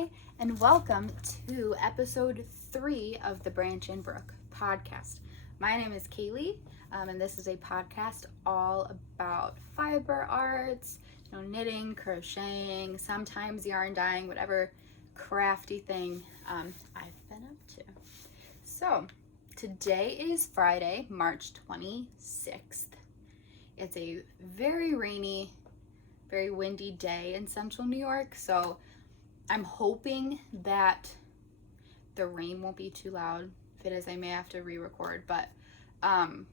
Hi, and welcome to episode 3 of the Branch and Brook podcast. My name is Kaylee, and this is a podcast all about fiber arts, knitting, crocheting, sometimes yarn dyeing, whatever crafty thing I've been up to. So, today is Friday, March 26th. It's a very rainy, very windy day in central New York, so I'm hoping that the rain won't be too loud. If it is, I may have to re-record, but I'm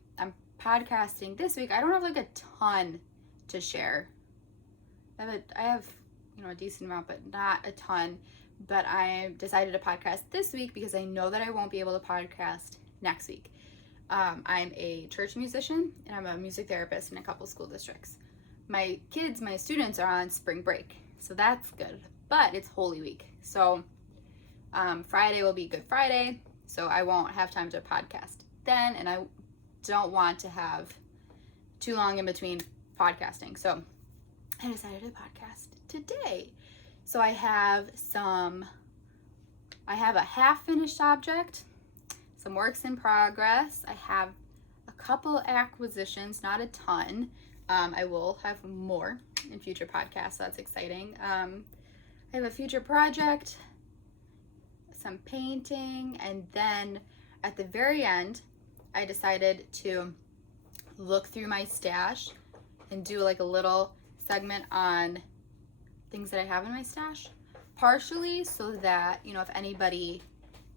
podcasting this week. I don't have like a ton to share. I have a decent amount, but not a ton. But I decided to podcast this week because I know that I won't be able to podcast next week. I'm a church musician and I'm a music therapist in a couple school districts. My students are on spring break, so that's good. But it's Holy Week, so Friday will be Good Friday, so I won't have time to podcast then, and I don't want to have too long in between podcasting, so I decided to podcast today. So I have a half-finished object, some works in progress. I have a couple acquisitions, not a ton. I will have more in future podcasts, so that's exciting. I have a future project, some painting, and then at the very end, I decided to look through my stash and do like a little segment on things that I have in my stash, partially so that, if anybody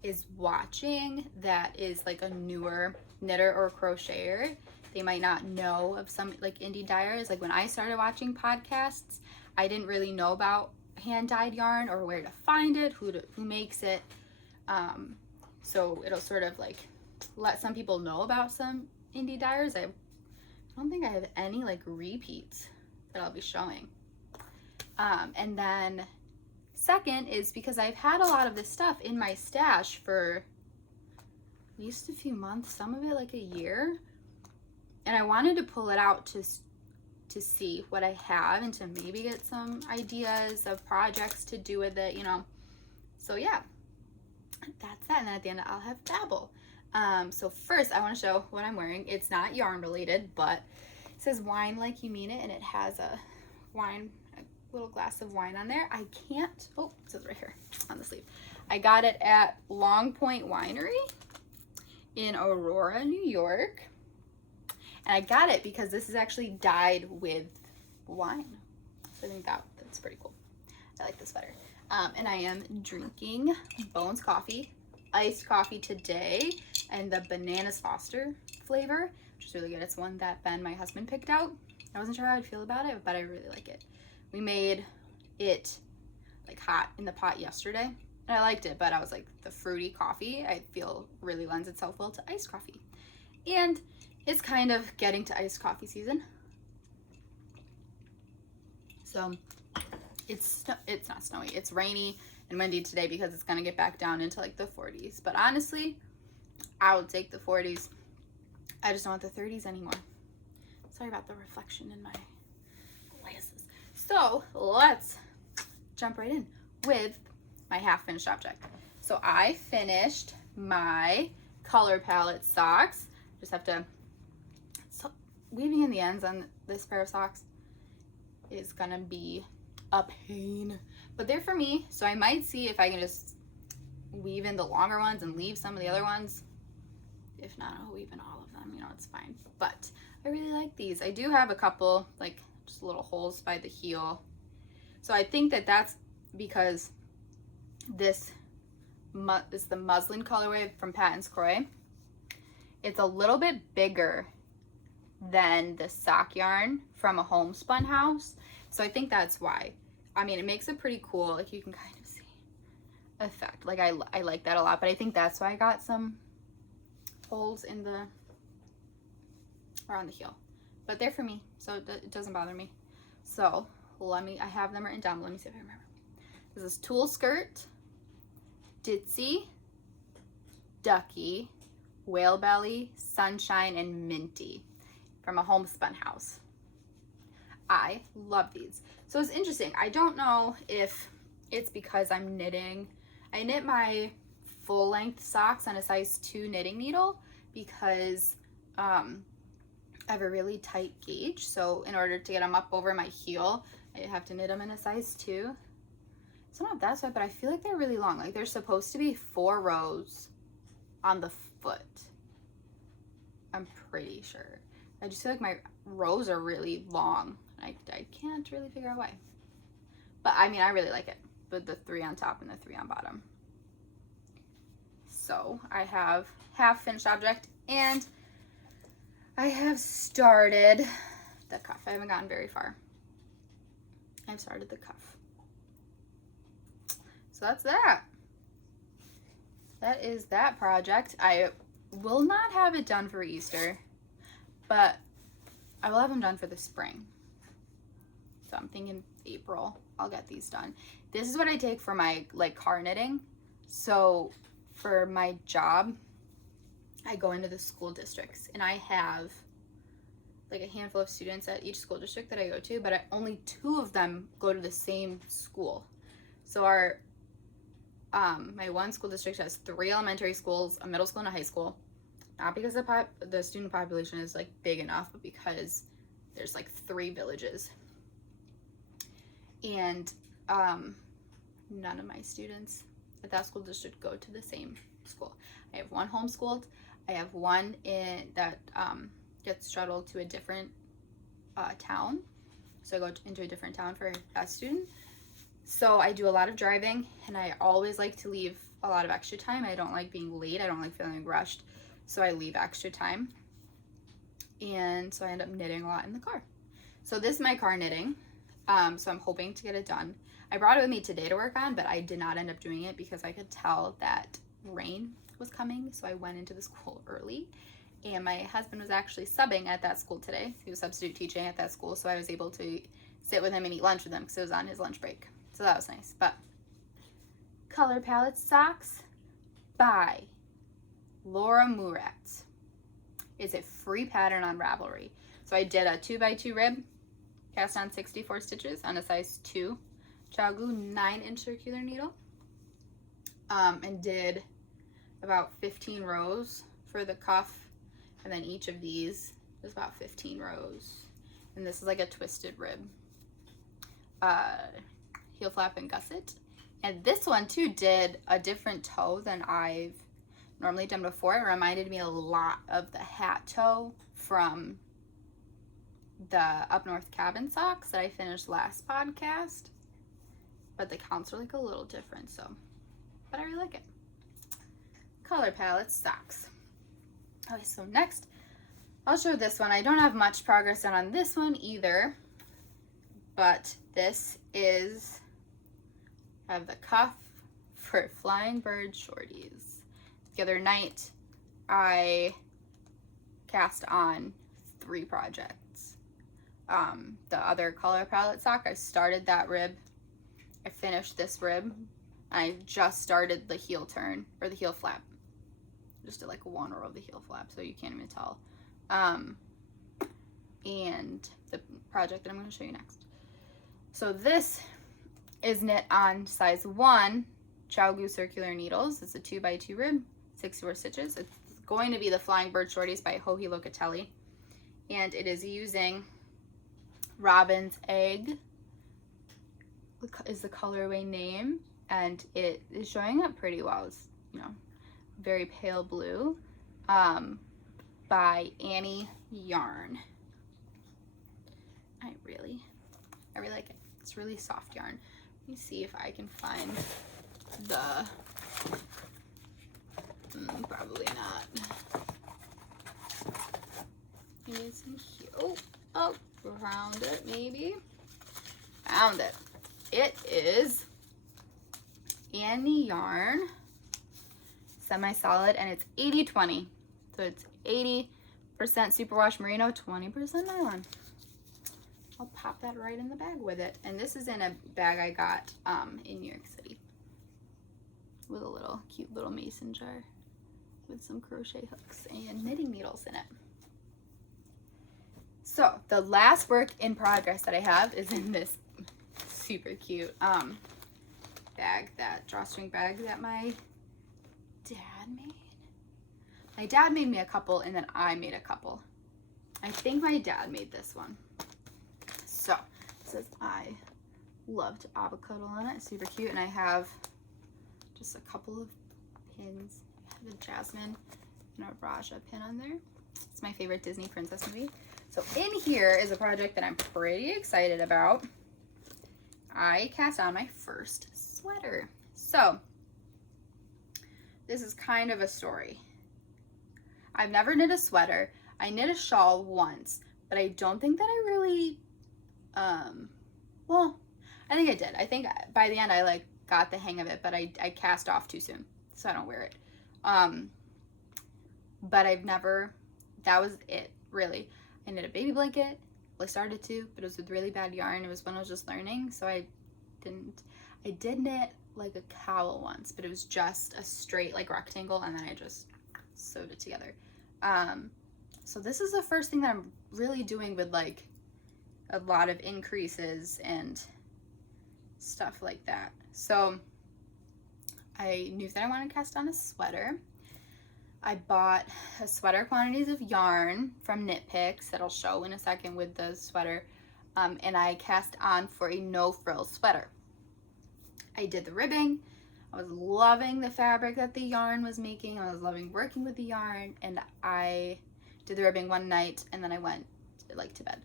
is watching that is like a newer knitter or crocheter, they might not know of some like indie dyers. Like when I started watching podcasts, I didn't really know about hand-dyed yarn or where to find it, who makes it, so it'll sort of like let some people know about some indie dyers. I don't think I have any like repeats that I'll be showing. And then second is because I've had a lot of this stuff in my stash for at least a few months, some of it like a year, and I wanted to pull it out to see what I have and to maybe get some ideas of projects to do with it, So yeah, that's that. And then at the end, I'll have babble. So first, I want to show what I'm wearing. It's not yarn related, but it says "Wine Like You Mean It," and it has a little glass of wine on there. I can't. Oh, it says right here on the sleeve. I got it at Long Point Winery in Aurora, New York. And I got it because this is actually dyed with wine. So I think that's pretty cool. I like this better. And I am drinking Bones coffee, iced coffee today, and the Bananas Foster flavor, which is really good. It's one that Ben, my husband, picked out. I wasn't sure how I'd feel about it, but I really like it. We made it like hot in the pot yesterday, and I liked it, but I was like, the fruity coffee, I feel really lends itself well to iced coffee. And it's kind of getting to iced coffee season. So it's not snowy. It's rainy and windy today because it's going to get back down into like the 40s. But honestly, I would take the 40s. I just don't want the 30s anymore. Sorry about the reflection in my glasses. So let's jump right in with my half-finished object. So I finished my color palette socks. Just have to weaving in the ends on this pair of socks is gonna be a pain, but they're for me, so I might see if I can just weave in the longer ones and leave some of the other ones. If not, I'll weave in all of them, it's fine. But I really like these. I do have a couple like just little holes by the heel, so I think that that's because this is the Muslin Colorway from Patons Kroy. It's a little bit bigger than the sock yarn from A Homespun House, so I think that's why. I mean, it makes a pretty cool, like you can kind of see, effect. Like I like that a lot, but I think that's why I got some holes in the around the heel. But they're for me, so it doesn't bother me. So I have them written down. Let me see if I remember. This is tulle skirt, ditzy, duckie, whale belly, sunshine, and minty from A Homespun House. I love these. So it's interesting. I don't know if it's because I'm knitting. I knit my full length socks on a size 2 knitting needle because I have a really tight gauge. So in order to get them up over my heel, I have to knit them in a size 2. So not that's why, but I feel like they're really long. Like they're supposed to be 4 rows on the foot. I'm pretty sure. I just feel like my rows are really long. I can't really figure out why. But I mean, I really like it with the 3 on top and the 3 on bottom. So I have half finished object, and I have started the cuff. I haven't gotten very far. I've started the cuff. So that's that. That is that project. I will not have it done for Easter, but I will have them done for the spring. So I'm thinking April I'll get these done. This is what I take for my like car knitting. So for my job, I go into the school districts, and I have like a handful of students at each school district that I go to, but only 2 of them go to the same school. So our my one school district has 3 elementary schools, a middle school, and a high school. Not because the student population is like big enough, but because there's like 3 villages. And none of my students at that school district go to the same school. I have one homeschooled. I have one that gets shuttled to a different town. So I go into a different town for that student. So I do a lot of driving, and I always like to leave a lot of extra time. I don't like being late. I don't like feeling rushed. So I leave extra time. And so I end up knitting a lot in the car. So this is my car knitting. So I'm hoping to get it done. I brought it with me today to work on, but I did not end up doing it because I could tell that rain was coming. So I went into the school early, and my husband was actually subbing at that school today. He was substitute teaching at that school. So I was able to sit with him and eat lunch with him because it was on his lunch break. So that was nice. But Color Palette Socks by Laura Moorats is a free pattern on Ravelry. So I did a 2x2 rib, cast on 64 stitches on a size 2 chow glue 9-inch circular needle, and did about 15 rows for the cuff, and then each of these is about 15 rows, and this is like a twisted rib, heel flap and gusset. And this one too did a different toe than I've normally done before. It reminded me a lot of the hat toe from the Up North cabin socks that I finished last podcast, but the counts are like a little different, so, but I really like it. Color Palette Socks. Okay, so next I'll show this one. I don't have much progress done on this one either, but this is, I have the cuff for Flying Bird Shorties. The other night I cast on 3 projects. The other Color Palette sock, I started that rib. I finished this rib. I just started the heel turn, or the heel flap. Just did like 1 row of the heel flap, so you can't even tell. And the project that I'm going to show you next. So this is knit on size 1 chow glue circular needles. It's a 2x2 rib, 64 stitches. It's going to be the Flying Bird Shorties by Locatelli, and it is using Robin's Egg is the colorway name, and it is showing up pretty well. It's, you know, very pale blue, by Annie Yarn. I really like it. It's really soft yarn. Let me see if I can find the, probably not. It's in here. Oh, found it maybe. Found it. It is Annie Yarn semi-solid, and it's 80-20. So it's 80% superwash merino, 20% nylon. I'll pop that right in the bag with it. And this is in a bag I got in New York City with a little cute little mason jar with some crochet hooks and knitting needles in it. So the last work in progress that I have is in this super cute bag, that drawstring bag that my dad made. My dad made me a couple, and then I made a couple. I think my dad made this one. So, it says I loved avocado on it. Super cute. And I have just a couple of pins. I have a jasmine and a Raja pin on there. It's my favorite Disney princess movie. So in here is a project that I'm pretty excited about. I cast on my first sweater. So this is kind of a story. I've never knit a sweater. I knit a shawl once, but I don't think that I really, well, I think I did. I think by the end I like got the hang of it, but I cast off too soon, so I don't wear it. But I've never, that was it, really. I knit a baby blanket. Well, I started to, but it was with really bad yarn. It was when I was just learning, so I did knit like a cowl once, but it was just a straight like rectangle, and then I just sewed it together. So this is the first thing that I'm really doing with like a lot of increases and stuff like that. So I knew that I wanted to cast on a sweater. I bought a sweater quantities of yarn from Knit Picks that I'll show in a second with the sweater, and I cast on for a no frill sweater. I did the ribbing. I was loving the fabric that the yarn was making. I was loving working with the yarn, and I did the ribbing one night, and then I went like to bed.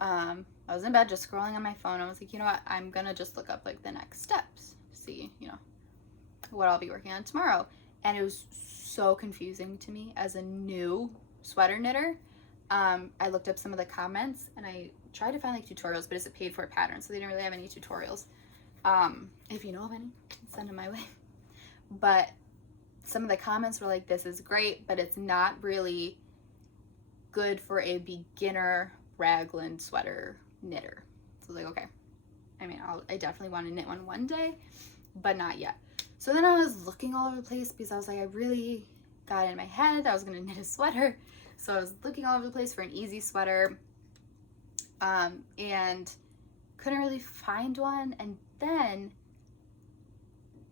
I was in bed just scrolling on my phone. I was like, you know what, I'm gonna just look up like the next steps, see, you know, what I'll be working on tomorrow. And it was so confusing to me as a new sweater knitter. I looked up some of the comments, and I tried to find like tutorials, but it's a paid for pattern, so they didn't really have any tutorials. If you know of any, send them my way. But some of the comments were like, this is great, but it's not really good for a beginner raglan sweater knitter. So I was like, okay, I mean, I definitely want to knit one day, but not yet. So then I was looking all over the place because I was like, I really got in my head I was going to knit a sweater. So I was looking all over the place for an easy sweater, and couldn't really find one. And then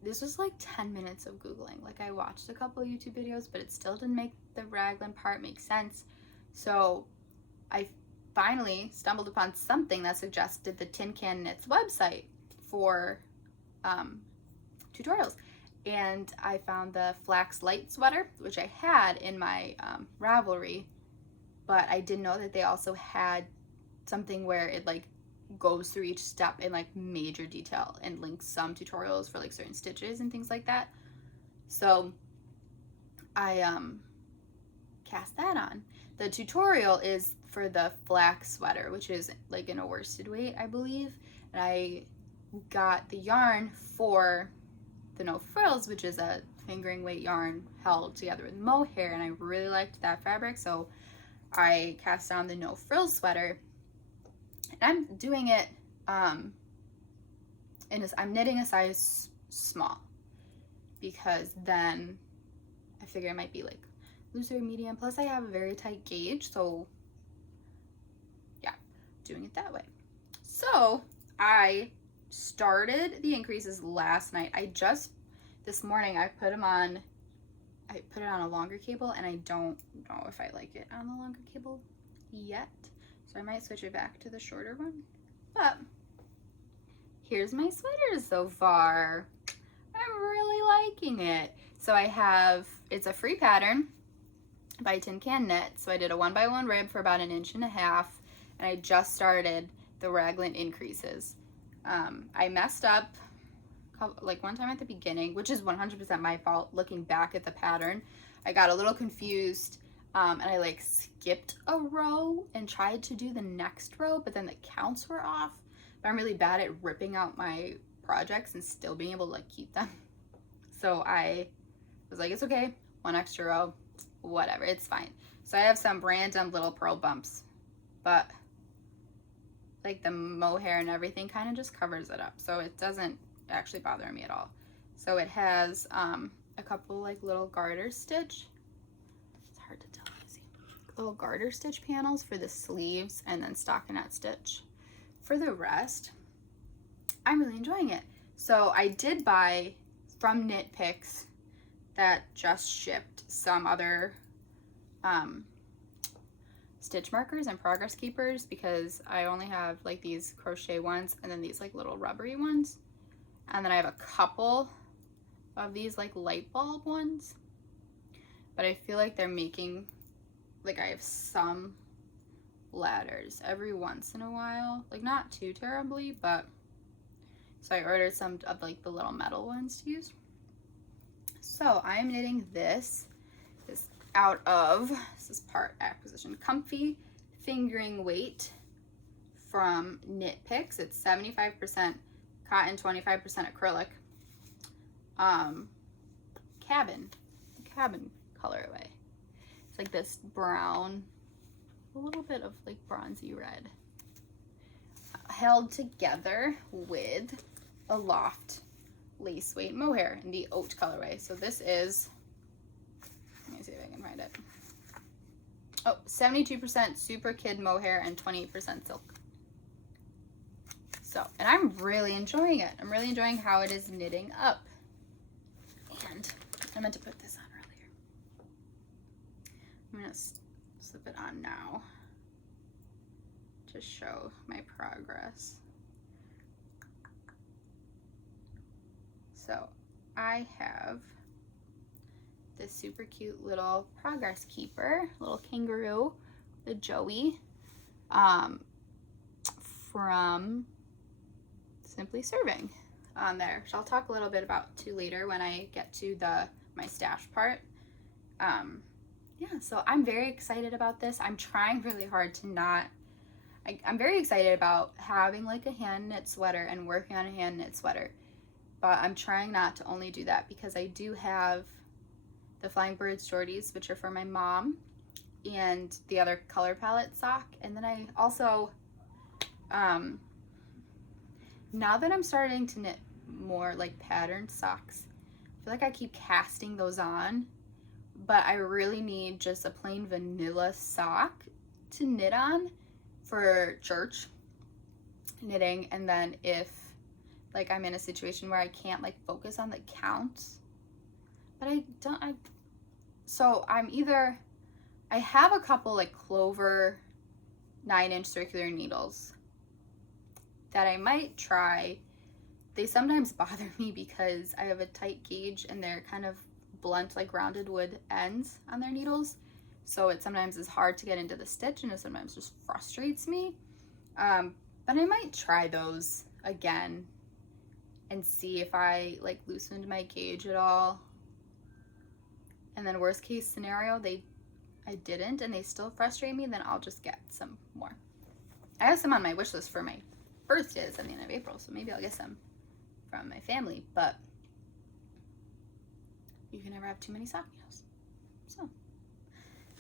this was like 10 minutes of Googling. Like, I watched a couple of YouTube videos, but it still didn't make the raglan part make sense. So I finally stumbled upon something that suggested the Tin Can Knits website for tutorials, and I found the Flax Light Sweater, which I had in my Ravelry, but I didn't know that they also had something where it like goes through each step in like major detail and links some tutorials for like certain stitches and things like that. So I cast that on. The tutorial is for the flax sweater, which is like in a worsted weight, I believe, and I got the yarn for the no frills, which is a fingering weight yarn held together with mohair, and I really liked that fabric, so I cast on the no frills sweater. And I'm doing it I'm knitting a size small, because then I figure it might be like looser, medium, plus I have a very tight gauge, so yeah, doing it that way. So I started the increases last night. This morning I put it on a longer cable, and I don't know if I like it on the longer cable yet, so I might switch it back to the shorter one. But here's my sweater so far. I'm really liking it. So it's a free pattern by Tin Can Knit. So I did a 1x1 rib for about 1.5 inches, and I just started the raglan increases. I messed up like one time at the beginning, which is 100% my fault. Looking back at the pattern, I got a little confused, and I like skipped a row and tried to do the next row, but then the counts were off. But I'm really bad at ripping out my projects and still being able to like keep them. So I was like, it's okay, one extra row, whatever, it's fine. So I have some random little purl bumps, but like the mohair and everything kind of just covers it up, so it doesn't actually bother me at all. So it has a couple like little garter stitch, it's hard to tell, see, little garter stitch panels for the sleeves, and then stockinette stitch for the rest. I'm really enjoying it. So I did buy from Knit Picks that just shipped some other stitch markers and progress keepers, because I only have like these crochet ones and then these like little rubbery ones, and then I have a couple of these like light bulb ones, but I feel like they're making, like, I have some ladders every once in a while, like not too terribly, but so I ordered some of like the little metal ones to use. So I'm knitting this out of, this is part acquisition, Comfy Fingering Weight from Knit Picks. It's 75% cotton, 25% acrylic. Cabin colorway. It's like this brown, a little bit of like bronzy red, held together with Aloft lace weight mohair in the oat colorway. So this is, let me see if I can find it. Oh, 72% super kid mohair and 28% silk. So, and I'm really enjoying it. I'm really enjoying how it is knitting up. And I meant to put this on earlier. I'm gonna slip it on now to show my progress. So I have this super cute little progress keeper, little kangaroo, the Joji, from Simply Serving on there, which I'll talk a little bit about too later when I get to my stash part. Yeah, so I'm very excited about this. I'm trying really hard to not, I'm very excited about having like a hand knit sweater and working on a hand knit sweater, but I'm trying not to only do that, because I do have the Flying Birds Shorties, which are for my mom, and the other color palette sock. And then I also, now that I'm starting to knit more like patterned socks, I feel like I keep casting those on, but I really need just a plain vanilla sock to knit on for church knitting. And then if like I'm in a situation where I can't like focus on the counts, but so I have a couple like Clover 9-inch circular needles that I might try. They sometimes bother me because I have a tight gauge and they're kind of blunt, like rounded wood ends on their needles. So it sometimes is hard to get into the stitch, and it sometimes just frustrates me. But I might try those again and see if I like loosened my gauge at all. And then worst case scenario, I didn't and they still frustrate me, then I'll just get some more. I have some on my wish list for my birthday at the end of April, so maybe I'll get some from my family, but you can never have too many sock needles. So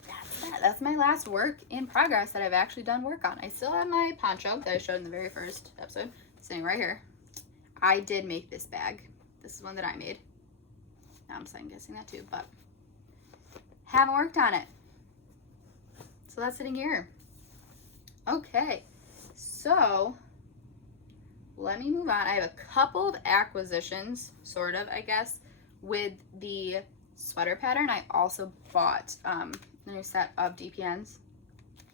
that's that. That's my last work in progress that I've actually done work on. I still have my poncho that I showed in the very first episode sitting right here. I did make this bag. This is one that I made. Now I'm second guessing that too, but haven't worked on it. So that's sitting here. Okay, so let me move on. I have a couple of acquisitions, sort of, I guess, with the sweater pattern. I also bought a new set of DPNs,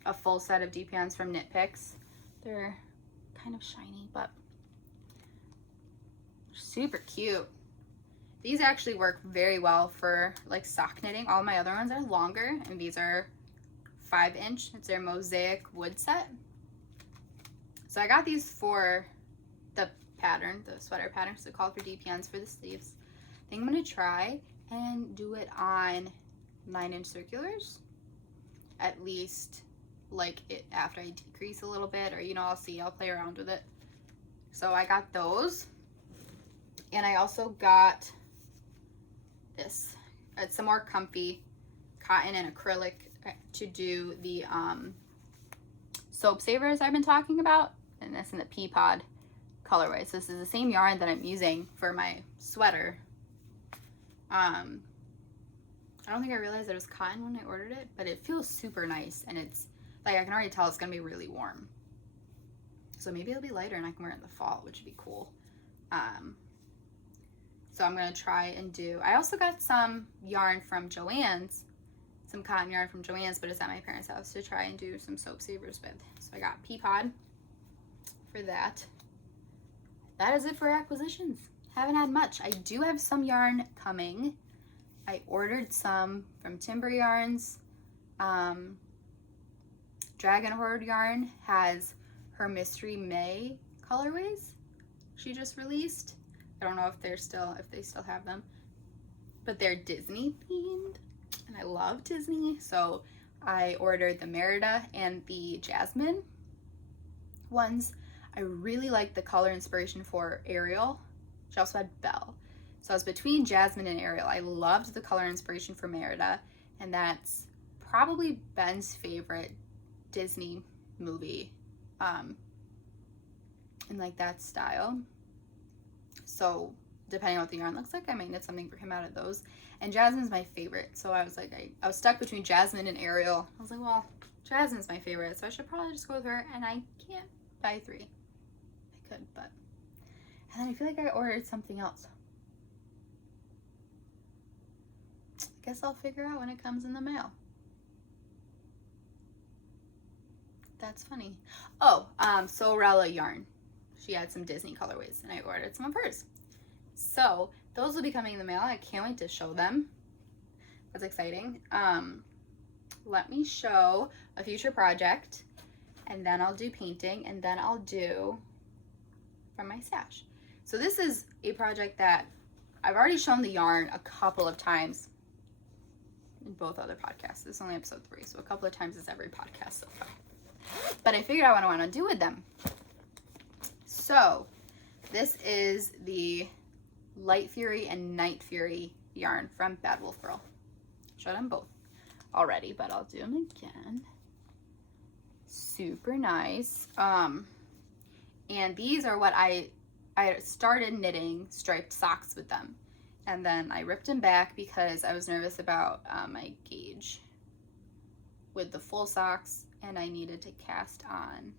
a full set of DPNs from Knit Picks. They're kind of shiny, but super cute. These actually work very well for like sock knitting. All my other ones are longer, and these are 5-inch. It's their mosaic wood set. So I got these for the pattern, the sweater pattern, so called for DPNs for the sleeves. I think I'm gonna try and do it on 9-inch circulars, at least like it after I decrease a little bit, or you know, I'll see, I'll play around with it. So I got those, and I also got this. It's some more comfy cotton and acrylic to do the soap savers I've been talking about, and this in the pea pod colorway. So this is the same yarn that I'm using for my sweater. I don't think I realized it was cotton when I ordered it, but it feels super nice, and it's like I can already tell it's gonna be really warm. So maybe it'll be lighter and I can wear it in the fall, which would be cool. So I'm going to try and do, I also got some yarn from Joann's, some cotton yarn from Joann's, but it's at my parents' house to try and do some soap savers with. So I got pea pod for that. That is it for acquisitions. Haven't had much. I do have some yarn coming. I ordered some from Timber Yarns. Dragon Horde Yarn has her Mystery May colorways she just released. I don't know if they still have them, but they're Disney themed, and I love Disney, so I ordered the Merida and the Jasmine ones. I really like the color inspiration for Ariel. She also had Belle. So I was between Jasmine and Ariel. I loved the color inspiration for Merida, and that's probably Ben's favorite Disney movie in like that style. So depending on what the yarn looks like, I might knit something for him out of those. And Jasmine's my favorite, so I was like, I was stuck between Jasmine and Ariel. I was like, well, Jasmine's my favorite, so I should probably just go with her, and I can't buy 3. I could, but... And then I feel like I ordered something else. I guess I'll figure out when it comes in the mail. That's funny. Oh, Sorella yarn. She had some Disney colorways, and I ordered some of hers. So those will be coming in the mail. I can't wait to show them. That's exciting. Let me show a future project, and then I'll do painting, and then I'll do from my stash. So this is a project that I've already shown the yarn a couple of times in both other podcasts. This is only episode 3, so a couple of times is every podcast so far. But I figured out what I want to do with them. So this is the Light Fury and Night Fury yarn from Bad Wolf Girl. Showed them both already, but I'll do them again. Super nice. And these are what I started knitting striped socks with them, and then I ripped them back because I was nervous about my gauge with the full socks, and I needed to cast on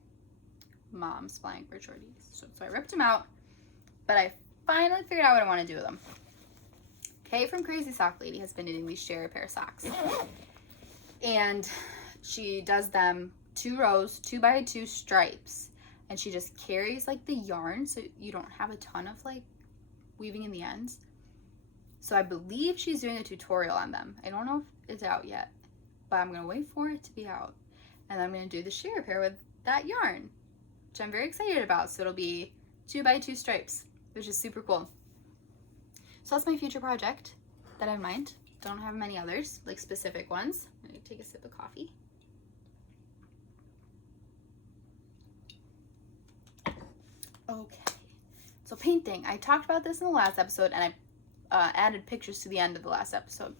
Mom's flying for Shorties. So I ripped them out, but I finally figured out what I want to do with them. Kay from Crazy Sock Lady has been knitting these share a pair socks, and she does them 2 rows, 2x2 stripes, and she just carries like the yarn so you don't have a ton of like weaving in the ends. So I believe she's doing a tutorial on them. I don't know if it's out yet, but I'm gonna wait for it to be out, and I'm gonna do the share a pair with that yarn, which I'm very excited about. So it'll be 2x2 stripes, which is super cool. So that's my future project that I have in mind. Don't have many others, like specific ones. I'm gonna take a sip of coffee. Okay, so painting. I talked about this in the last episode, and I added pictures to the end of the last episode.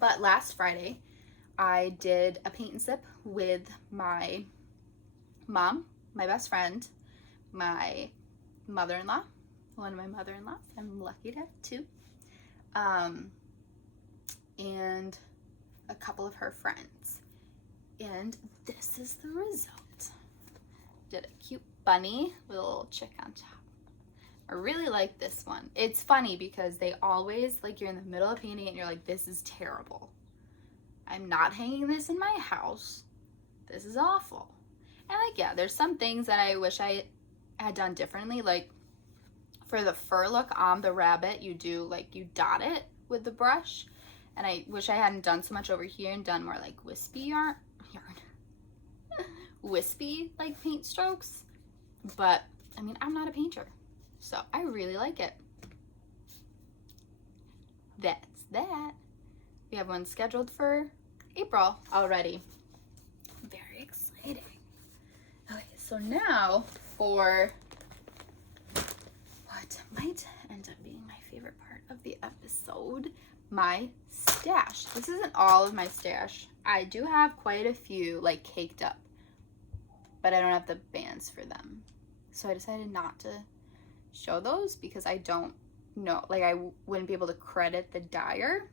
But last Friday, I did a paint and sip with my mom, my best friend, my mother-in-law, one of my mother-in-laws. I'm lucky to have 2. And a couple of her friends. And this is the result. Did a cute bunny with a little chick on top. I really like this one. It's funny because they always, like, you're in the middle of painting it and you're like, this is terrible. I'm not hanging this in my house. This is awful. And like, yeah, there's some things that I wish I had done differently. Like for the fur look on the rabbit, you do like, you dot it with the brush. And I wish I hadn't done so much over here and done more like wispy yarn. Wispy like paint strokes. But I mean, I'm not a painter, so I really like it. That's that. We have one scheduled for April already. Very exciting. Okay, so now for what might end up being my favorite part of the episode, my stash. This isn't all of my stash. I do have quite a few like caked up, but I don't have the bands for them. So I decided not to show those because I don't know, like I wouldn't be able to credit the dyer.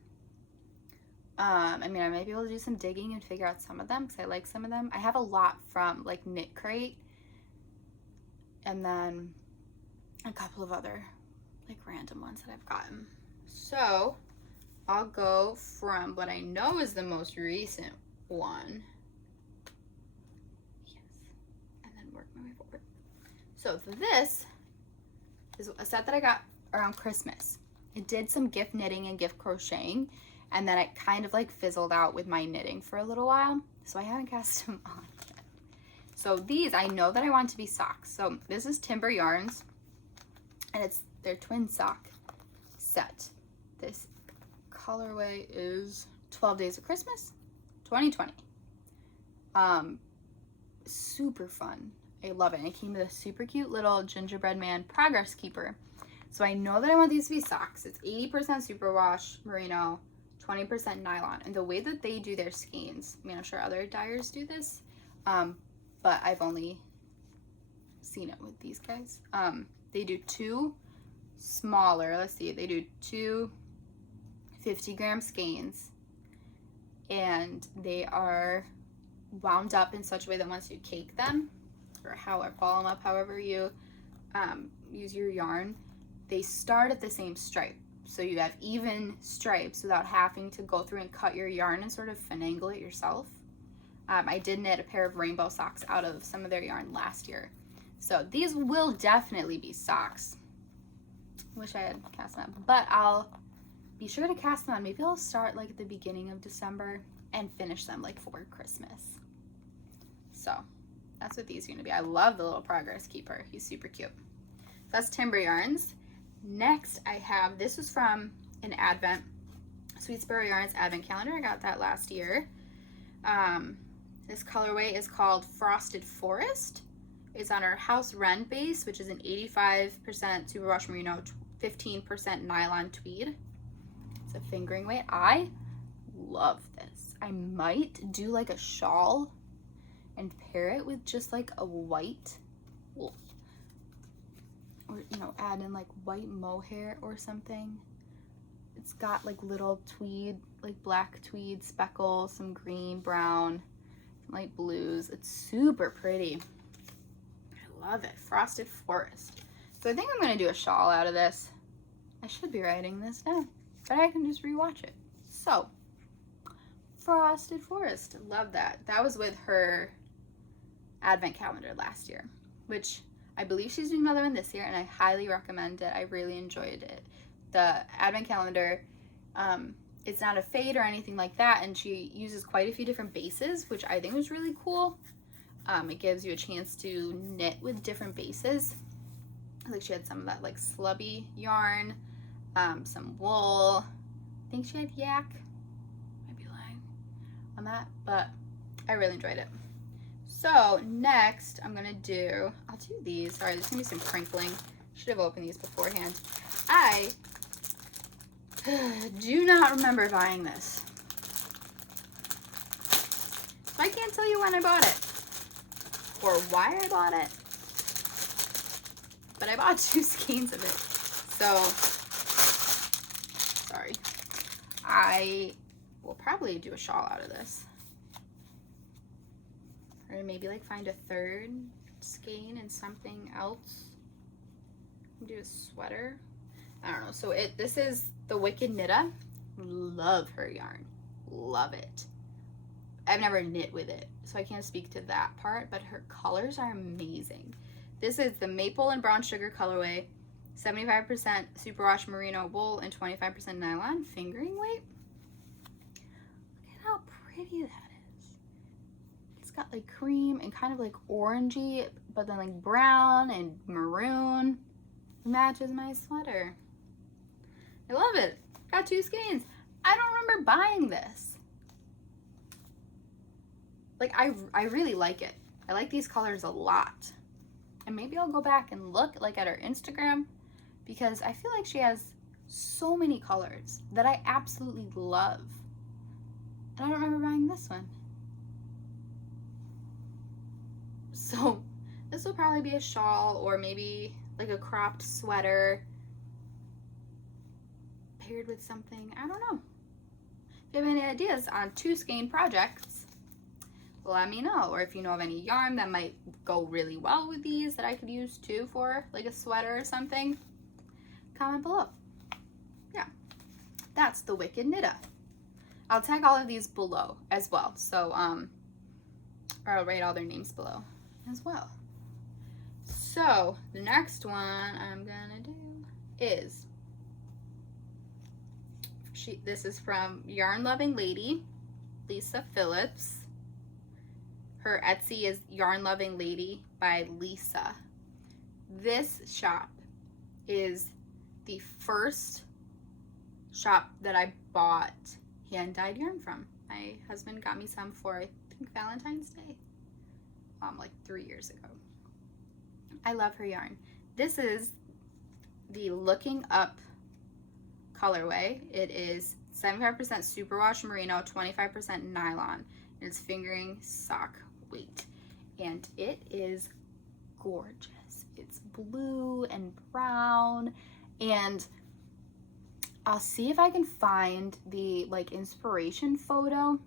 I mean, I might be able to do some digging and figure out some of them because I like some of them. I have a lot from like Knit Crate and then a couple of other like random ones that I've gotten. So I'll go from what I know is the most recent one. Yes. And then work my way forward. So this is a set that I got around Christmas. It did some gift knitting and gift crocheting, and then it kind of like fizzled out with my knitting for a little while, so I haven't cast them on yet. So these, I know that I want to be socks. So this is Timber Yarns, and it's their twin sock set. This colorway is 12 Days of Christmas 2020. Super fun. I love it. And it came with a super cute little gingerbread man progress keeper. So I know that I want these to be socks. It's 80% superwash merino, 20% nylon. And the way that they do their skeins, I mean, I'm sure other dyers do this, but I've only seen it with these guys. They do two smaller, let's see, they do two 50-gram skeins, and they are wound up in such a way that once you cake them, or however, ball them up however you use your yarn, they start at the same stripe. So you have even stripes without having to go through and cut your yarn and sort of finagle it yourself. I did knit a pair of rainbow socks out of some of their yarn last year. So these will definitely be socks. Wish I had cast them on, but I'll be sure to cast them on. Maybe I'll start like at the beginning of December and finish them like for Christmas. So that's what these are gonna be. I love the little progress keeper. He's super cute. That's Timber Yarns. Next I have, this was from an Advent, Sweet Sparrow Yarns Advent Calendar. I got that last year. This colorway is called Frosted Forest. It's on our House Wren base, which is an 85% superwash merino, 15% nylon tweed. It's a fingering weight. I love this. I might do like a shawl and pair it with just like a white, or you know, add in like white mohair or something. It's got like little tweed, like black tweed speckles, some green, brown, some light blues. It's super pretty. I love it. Frosted Forest. So I think I'm gonna do a shawl out of this. I should be writing this down, but I can just rewatch it. So, Frosted Forest, love that. That was with her Advent calendar last year, which I believe she's doing another one this year, and I highly recommend it. I really enjoyed it. The Advent calendar, it's not a fade or anything like that, and she uses quite a few different bases, which I think was really cool. It gives you a chance to knit with different bases. Like she had some of that like slubby yarn, some wool. I think she had yak. Might be lying on that, but I really enjoyed it. So next I'll do these. Sorry, there's gonna be some crinkling. Should have opened these beforehand. I do not remember buying this, so I can't tell you when I bought it or why I bought it, but I bought 2 skeins of it. So sorry. I will probably do a shawl out of this, or maybe like find a third skein and something else. Do a sweater. I don't know. So this is the Wicked Knitta. Love her yarn. Love it. I've never knit with it, so I can't speak to that part, but her colors are amazing. This is the Maple and Brown Sugar colorway, 75% superwash merino wool and 25% nylon, fingering weight. Look at how pretty that is. It's got like cream and kind of like orangey, but then like brown and maroon. Matches my sweater. I love it. Got 2 skeins. I don't remember buying this. Like I really like it. I like these colors a lot. And maybe I'll go back and look like at her Instagram, because I feel like she has so many colors that I absolutely love. And I don't remember buying this one. So this will probably be a shawl, or maybe like a cropped sweater paired with something. I don't know. If you have any ideas on 2 skein projects, let me know. Or if you know of any yarn that might go really well with these that I could use too for like a sweater or something, comment below. Yeah, that's the Wicked Knitta. I'll tag all of these below as well. So, or I'll write all their names below as well. So, the next one I'm gonna do is, this is from Yarn Loving Lady, Lisa Phillips. Her Etsy is Yarn Loving Lady by Lisa. This shop is the first shop that I bought hand-dyed yarn from. My husband got me some for, I think, Valentine's Day, like 3 years ago. I love her yarn. This is the Looking Up colorway. It is 75% superwash merino, 25% nylon, and it's fingering sock weight. And it is gorgeous. It's blue and brown, and I'll see if I can find the like inspiration photo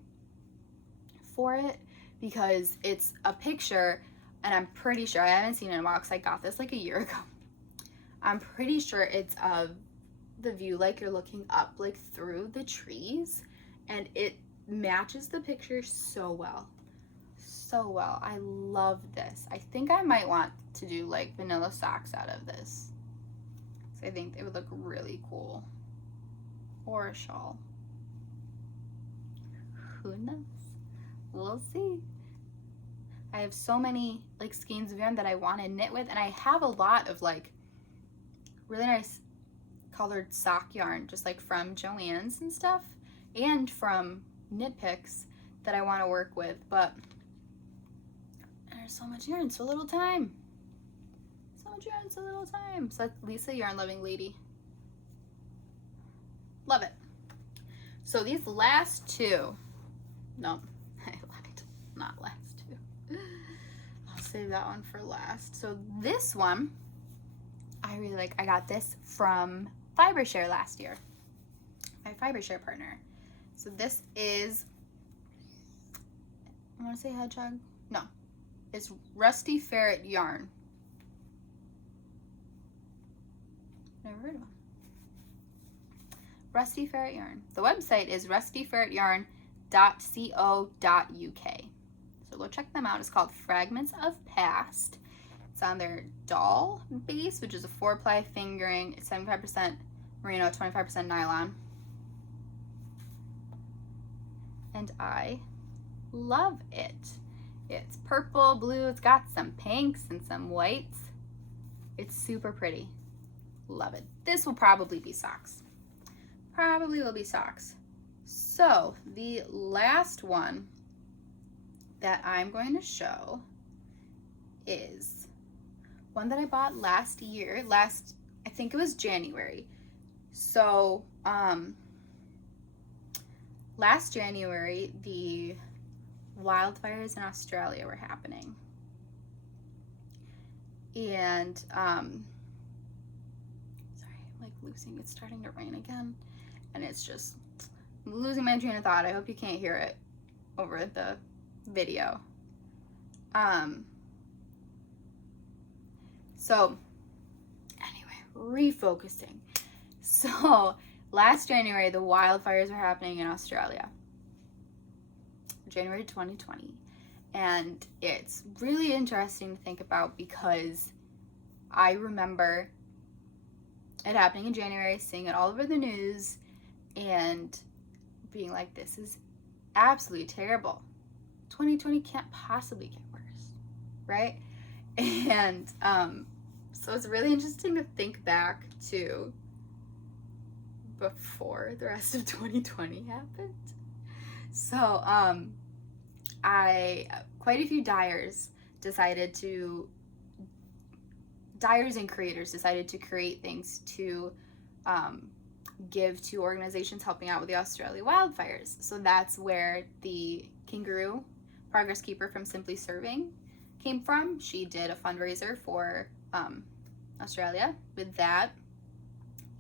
for it, because it's a picture, and I'm pretty sure, I haven't seen it in a while because I got this like a year ago. I'm pretty sure it's of the view like you're looking up like through the trees, and it matches the picture so well. So well. I love this. I think I might want to do like vanilla socks out of this. So I think they would look really cool. Or a shawl. Who knows? We'll see. I have so many like skeins of yarn that I want to knit with, and I have a lot of like really nice colored sock yarn, just like from Joann's and stuff, and from Knit Picks that I want to work with, but there's so much yarn, so little time. So much yarn, so little time. So that's Lisa, Yarn Loving Lady. Love it. So these last two, no, I lied, not last two. I'll save that one for last. So this one, I really like. I got this from Fibershare last year, my Fibershare partner. So this is, I want to say hedgehog. No, it's Rusty Ferret yarn. Never heard of them. Rusty Ferret yarn. The website is rustyferretyarn.co.uk. So go check them out. It's called Fragments of Past. It's on their doll base, which is a 4-ply fingering. It's 75% merino, 25% nylon. And I love it. It's purple, blue, it's got some pinks and some whites. It's super pretty. Love it. This will probably be socks. Probably will be socks. So the last one that I'm going to show is one that I bought last year, I think it was January. So last January, the wildfires in Australia were happening. And sorry, I'm like it's starting to rain again, and it's just, I'm losing my train of thought. I hope you can't hear it over the video. So anyway, refocusing. So last January, the wildfires were happening in Australia. January 2020. And it's really interesting to think about, because I remember it happening in January, seeing it all over the news, and being like, this is absolutely terrible. 2020 can't possibly get worse, right? And so it's really interesting to think back to before the rest of 2020 happened. So quite a few dyers and creators decided to create things to give to organizations helping out with the Australia wildfires. So that's where the kangaroo progress keeper from Simply Serving came from. She did a fundraiser for Australia with that.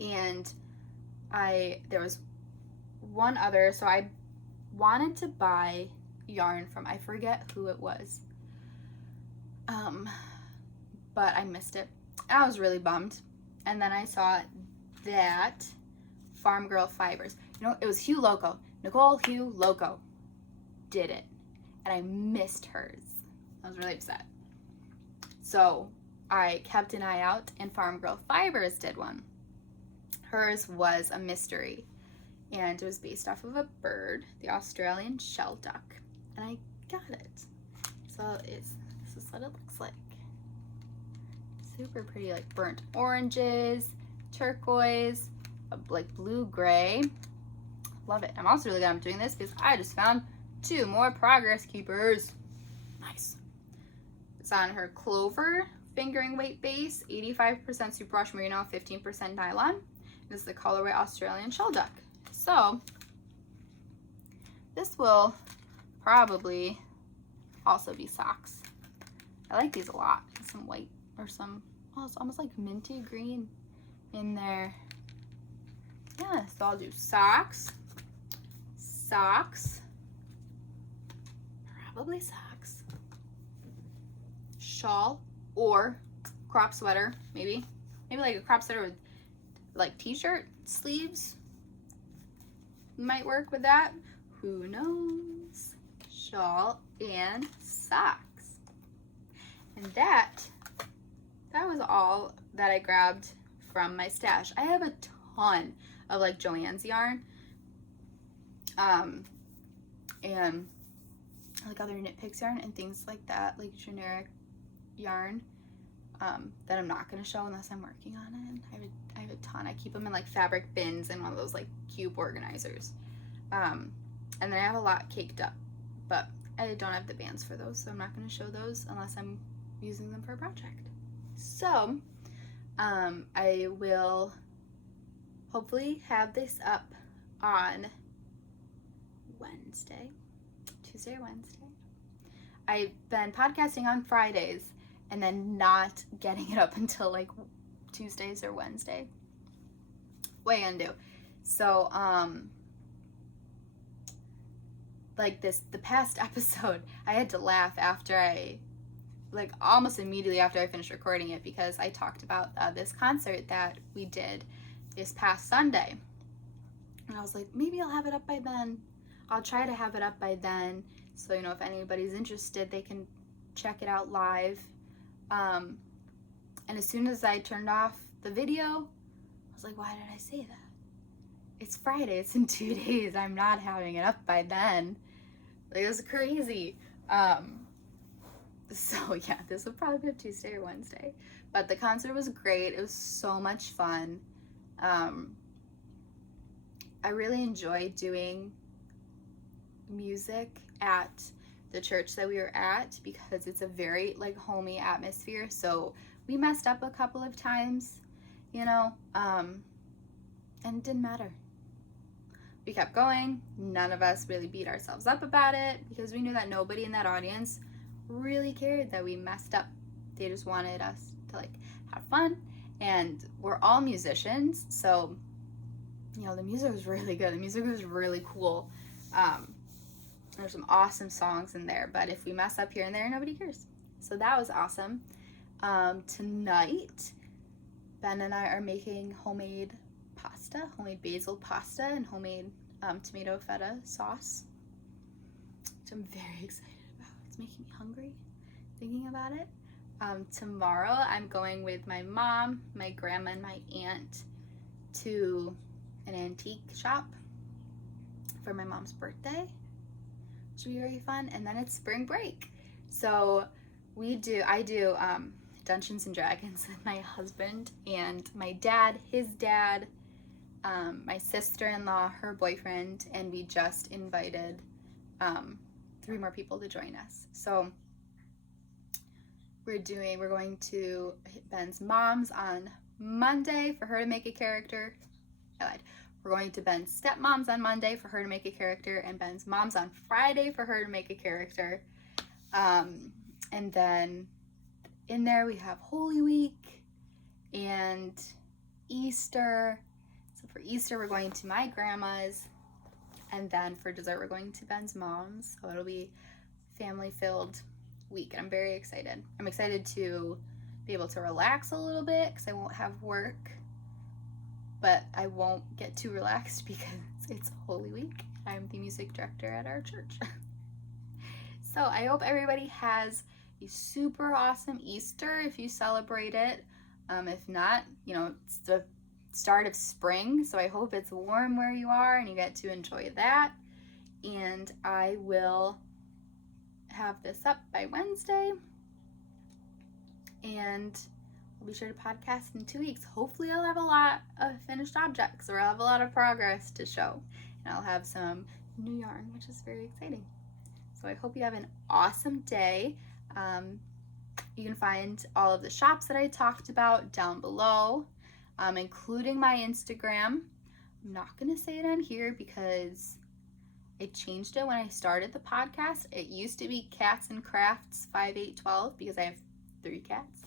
And there was one other, so I wanted to buy yarn from, I forget who it was, but I missed it. I was really bummed. And then I saw that Farm Girl Fibers, it was Hugh Loco. Nicole Hugh Loco did it, and I missed hers. I was really upset. So I kept an eye out, and Farm Girl Fibers did one. Hers was a mystery, and it was based off of a bird, the Australian shelduck, and I got it. So this is what it looks like. Super pretty, like burnt oranges, turquoise, like blue-gray. Love it. I'm also really glad I'm doing this because I just found 2 more progress keepers. Nice. It's on her Clover fingering weight base, 85% superwash merino, 15% nylon. This is the colorway Australian shelduck. So this will probably also be socks. I like these a lot. Some white or some, it's almost like minty green in there. Yeah, so I'll do socks, probably socks, shawl, or crop sweater, maybe like a crop sweater with like t-shirt sleeves might work with that. Who knows? Shawl and socks. And that was all that I grabbed from my stash. I have a ton of like Joann's yarn and like other Knit Picks yarn and things like that, like generic yarn that I'm not going to show unless I'm working on it. I have a ton. I keep them in like fabric bins and one of those like cube organizers, and then I have a lot caked up, but I don't have the bands for those, so I'm not going to show those unless I'm using them for a project. So I will hopefully have this up on Tuesday or Wednesday. I've been podcasting on Fridays and then not getting it up until like Tuesdays or Wednesday. What are you gonna do? So like the past episode, I had to laugh after almost immediately after I finished recording it, because I talked about this concert that we did this past Sunday. And I was like, maybe I'll have it up by then. I'll try to have it up by then. So, if anybody's interested, they can check it out live. And as soon as I turned off the video, I was like, why did I say that? It's Friday. It's in 2 days. I'm not having it up by then. Like, it was crazy. So yeah, this will probably be up Tuesday or Wednesday. But the concert was great. It was so much fun. I really enjoy doing music at the church that we were at because it's a very like homey atmosphere. So we messed up a couple of times, and it didn't matter. We kept going. None of us really beat ourselves up about it because we knew that nobody in that audience really cared that we messed up. They just wanted us to like have fun, and we're all musicians, so the music was really good. The music was really cool. There's some awesome songs in there, but if we mess up here and there, nobody cares. So that was awesome. Tonight, Ben and I are making homemade basil pasta and homemade tomato feta sauce, which I'm very excited about. It's making me hungry thinking about it. Tomorrow I'm going with my mom, my grandma, and my aunt to an antique shop for my mom's birthday. Should be very fun. And then it's spring break, so I do Dungeons and Dragons with my husband and my dad, his dad, my sister-in-law, her boyfriend, and we just invited 3 more people to join us. So we're going to Ben's mom's on Monday for her to make a character. I lied. We're going to Ben's stepmom's on Monday for her to make a character, and Ben's mom's on Friday for her to make a character. And then in there we have Holy Week and Easter. So for Easter we're going to my grandma's, and then for dessert we're going to Ben's mom's. So it'll be family-filled week, and I'm very excited. I'm excited to be able to relax a little bit because I won't have work but I won't get too relaxed because it's Holy Week. I'm the music director at our church. So I hope everybody has a super awesome Easter if you celebrate it. If not, it's the start of spring, so I hope it's warm where you are and you get to enjoy that. And I will have this up by Wednesday, and I'll be sure to podcast in 2 weeks. Hopefully I'll have a lot of finished objects, or I'll have a lot of progress to show, and I'll have some new yarn, which is very exciting. So I hope you have an awesome day. You can find all of the shops that I talked about down below, including my Instagram. I'm not going to say it on here because I changed it when I started the podcast. It used to be Cats and Crafts 5812 because I have 3 cats.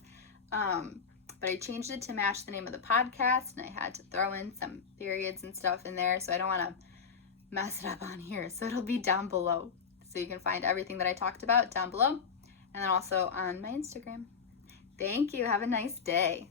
But I changed it to match the name of the podcast, and I had to throw in some periods and stuff in there, so I don't want to mess it up on here. So it'll be down below. So you can find everything that I talked about down below, and then also on my Instagram. Thank you. Have a nice day.